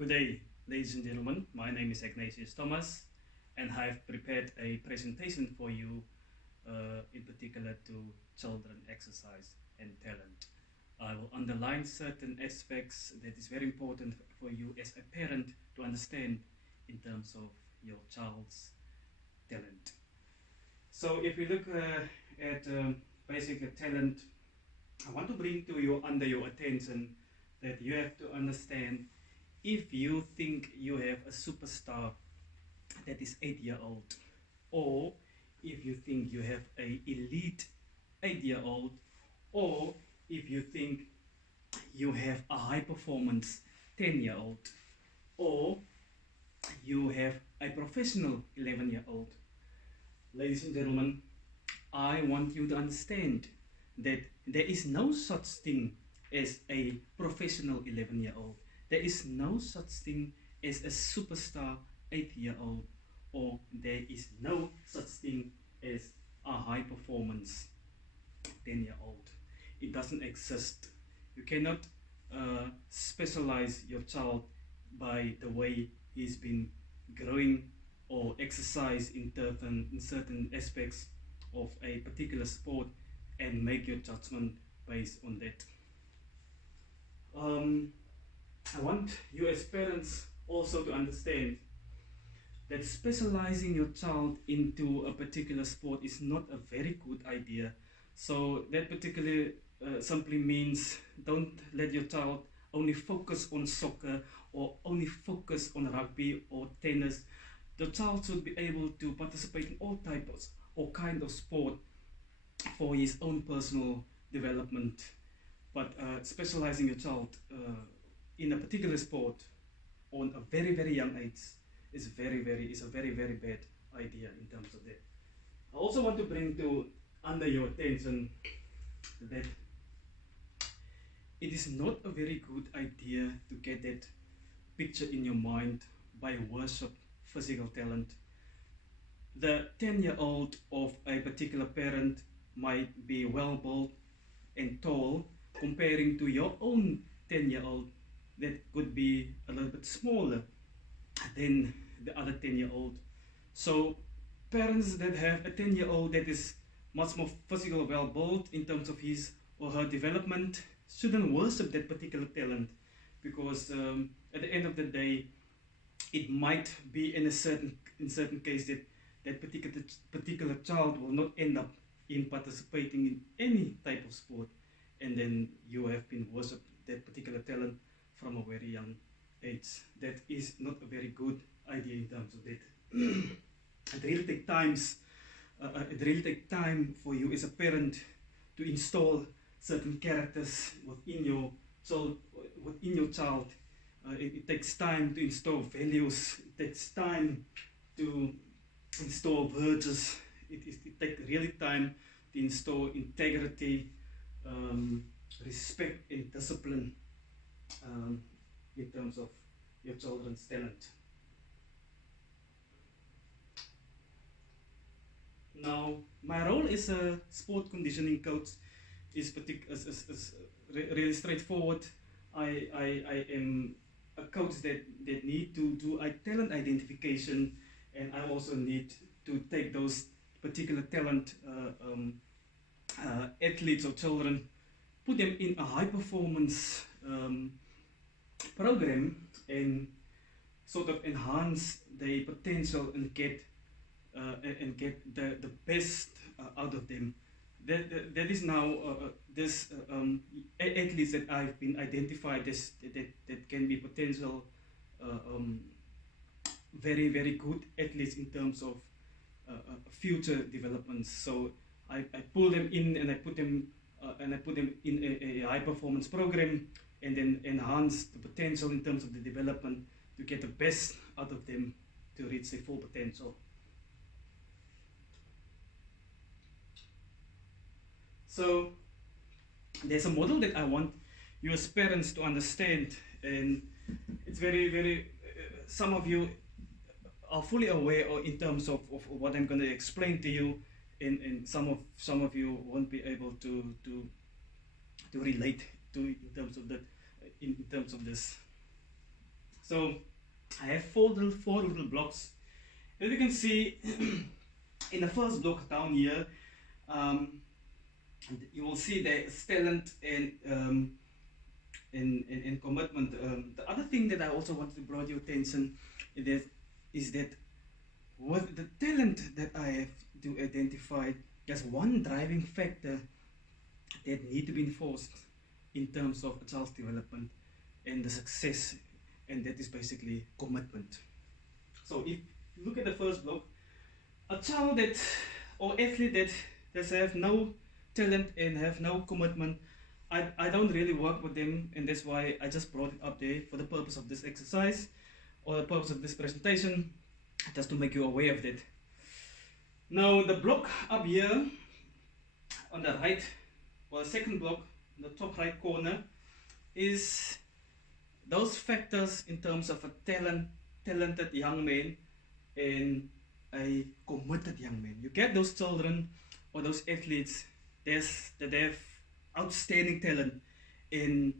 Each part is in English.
Good day, ladies and gentlemen. My name is Egnatuis Thomas, and I've prepared a presentation for you, in particular to children, exercise, and talent. I will underline certain aspects that is very important for you as a parent to understand in terms of your child's talent. So, if we look at basic talent, I want to bring to you under your attention that you have to understand if you think you have a superstar that is 8-year-old, or if you think you have a elite 8-year-old, or if you think you have a high performance 10-year-old, or you have a professional 11-year-old. Ladies and gentlemen, I want you to understand that there is no such thing as a professional 11-year-old. There is no such thing as a superstar 8-year-old, or there is no such thing as a high performance 10-year-old. It doesn't exist. You cannot specialize your child by the way he's been growing or exercise in certain aspects of a particular sport and make your judgment based on that. I want you as parents also to understand that specializing your child into a particular sport is not a very good idea. So that particularly simply means don't let your child only focus on soccer or only focus on rugby or tennis. The child should be able to participate in all types or kind of sport for his own personal development. But specializing your child in a particular sport on a very young age is a very bad idea in terms of that. I also want to bring to under your attention that it is not a very good idea to get that picture in your mind by worship physical talent. The 10-year-old of a particular parent might be well built and tall comparing to your own 10-year-old that could be a little bit smaller than the other 10-year-old. So parents that have a 10-year-old that is much more physical well built in terms of his or her development shouldn't worship that particular talent, because at the end of the day it might be in certain case that that particular child will not end up in participating in any type of sport, and then you have been worshipped that particular talent from a very young age. That is not a very good idea in terms of that. It really takes time for you as a parent to install certain characters within your child. It takes time to install values. It takes time to install virtues. It takes really time to install integrity, respect, and discipline in terms of your children's talent. Now, my role as a sport conditioning coach is really straightforward. I am a coach that need to do a talent identification, and I also need to take those particular talent athletes or children, put them in a high performance program and sort of enhance their potential and get the best out of them. That is now this athletes that I've been identified as that can be potential very good athletes in terms of future developments. So I pull them in and I put them in a high performance program, and then enhance the potential in terms of the development to get the best out of them to reach their full potential. So there's a model that I want you as parents to understand, and it's very some of you are fully aware in terms of what I'm going to explain to you, and some of you won't be able to relate to in terms of that in terms of this. So I have four little blocks. As you can see, in the first block down here, you will see there's talent and commitment. The other thing that I also wanted to draw your attention is that with the talent that I have to identify, there's one driving factor that need to be enforced in terms of a child's development and the success, and that is basically commitment. So if you look at the first block, a child that or athlete that does have no talent and have no commitment, I don't really work with them, and that's why I just brought it up there for the purpose of this exercise or the purpose of this presentation, just to make you aware of that. Now the block up here on the right, or the second block in the top right corner, is those factors in terms of a talented young man and a committed young man. You get those children or those athletes that have outstanding talent and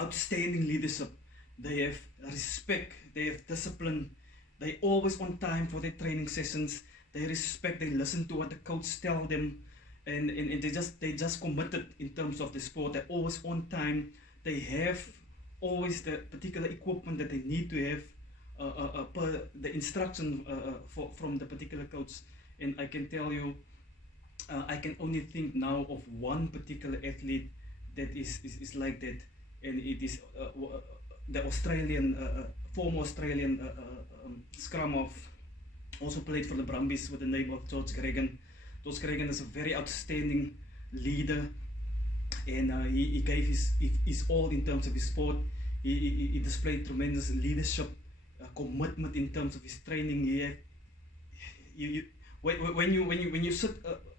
outstanding leadership. They have respect, they have discipline, they always on time for their training sessions, they respect, they listen to what the coach tell them, and they just committed in terms of the sport. They're always on time, they have always the particular equipment that they need to have per the instruction from the particular coach. And I can tell you, I can only think now of one particular athlete that is like that, and it is the Australian, former Australian scrum half, also played for the Brumbies with the name of George Gregan. George Gregan is a very outstanding leader, and he gave his all in terms of his sport. He displayed tremendous leadership, commitment in terms of his training. When you sit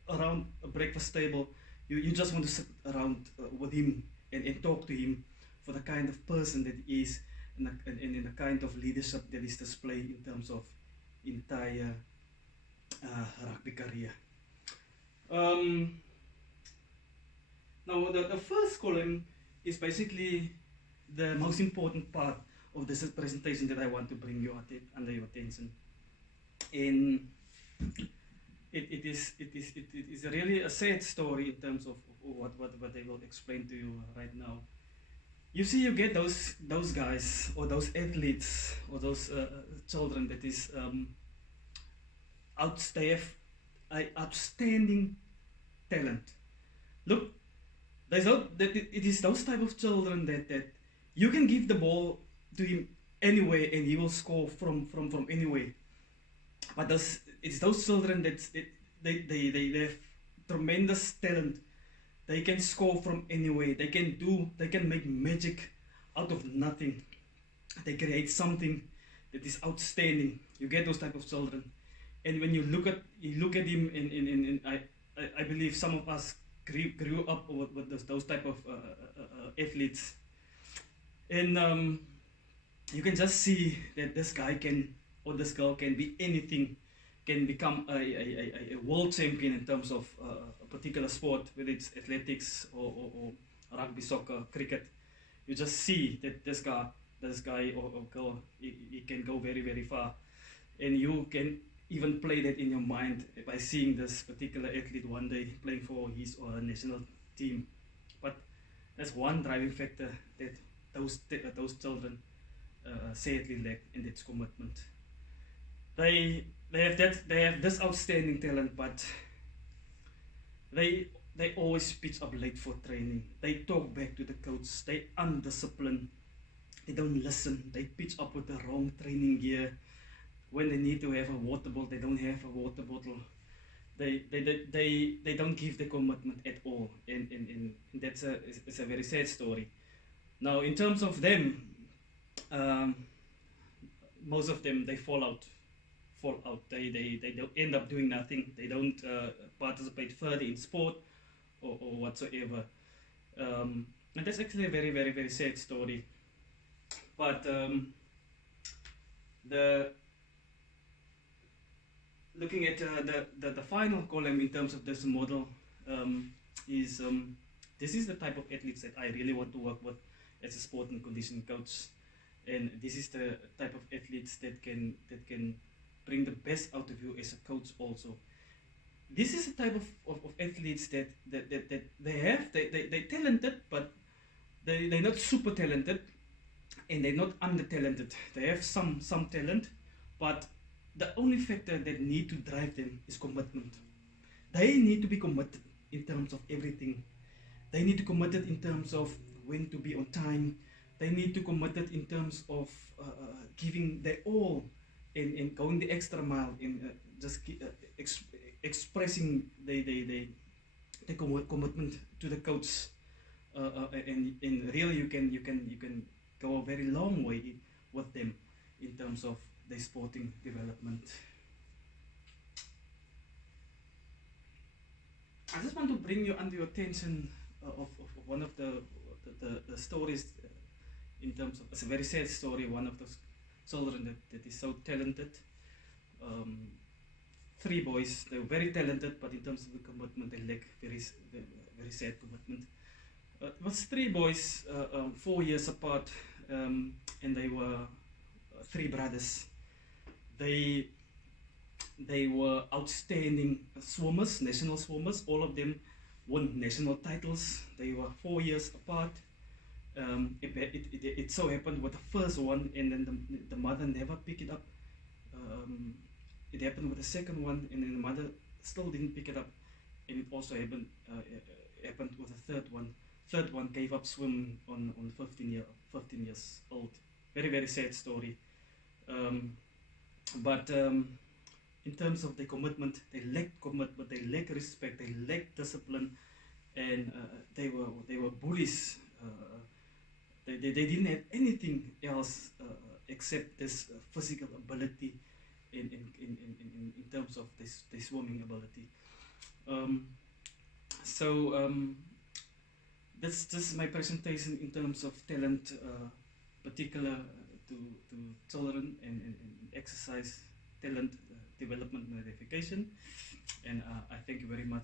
around a breakfast table, you just want to sit around with him and talk to him for the kind of person that he is, and the kind of leadership that is displayed in terms of entire rugby career. Now the first column is basically the most important part of this presentation that I want to bring you under your attention. And it is really a sad story in terms of what I will explain to you right now. You see, you get those guys or those athletes or those children that is they have outstanding talent. Look, it is those type of children that you can give the ball to him anywhere and he will score from anywhere. But it's those children that they have tremendous talent. They can score from anywhere. They can make magic out of nothing. They create something that is outstanding. You get those type of children, and when you look at him, and I believe some of us grew up with those type of athletes, and you can just see that this guy can, or this girl can be anything, can become a world champion in terms of a particular sport, whether it's athletics or rugby, soccer, cricket. You just see that this guy or girl, he can go very, very far, and you can even play that in your mind by seeing this particular athlete one day playing for his or her national team. But that's one driving factor that those children sadly lack, and it's commitment. They have this outstanding talent, but they always pitch up late for training. They talk back to the coach. They undisciplined. They don't listen. They pitch up with the wrong training gear. When they need to have a water bottle, they don't have a water bottle. They don't give the commitment at all, and that's it's a very sad story. Now, in terms of them, most of them, they fall out. They don't end up doing nothing. They don't participate further in sport or whatsoever. And that's actually a very, very, very sad story. But looking at the final column in terms of this model, this is the type of athletes that I really want to work with as a sport and conditioning coach. and this is the type of athletes that can bring the best out of you as a coach also. This is the type of athletes that they're talented, but they're not super talented, and they're not under talented. They have some talent, but the only factor that need to drive them is commitment. They need to be committed in terms of everything. They need to committed in terms of when to be on time. They need to committed in terms of giving their all in going the extra mile in expressing the commitment to the coach. And really you can go a very long way with them in terms of their sporting development. I just want to bring you under your attention of one of the stories in terms of, it's a very sad story, one of those children that is so talented. Um, Three boys, they were very talented, but in terms of the commitment, they lack very sad commitment. It was three boys, 4 years apart, and they were three brothers. They they were outstanding swimmers, national swimmers. All of them won national titles. They were 4 years apart. It so happened with the first one, and then the mother never picked it up. It happened with the second one, and then the mother still didn't pick it up. And it also happened with the third one. Third one gave up swimming on 15 years old. Very sad story. But in terms of the commitment, they lacked commitment, they lacked respect, they lacked discipline, and they were bullies. They didn't have anything else except this physical ability in terms of this swimming ability. This is my presentation in terms of talent, particular to children and exercise talent development and edification. And I thank you very much.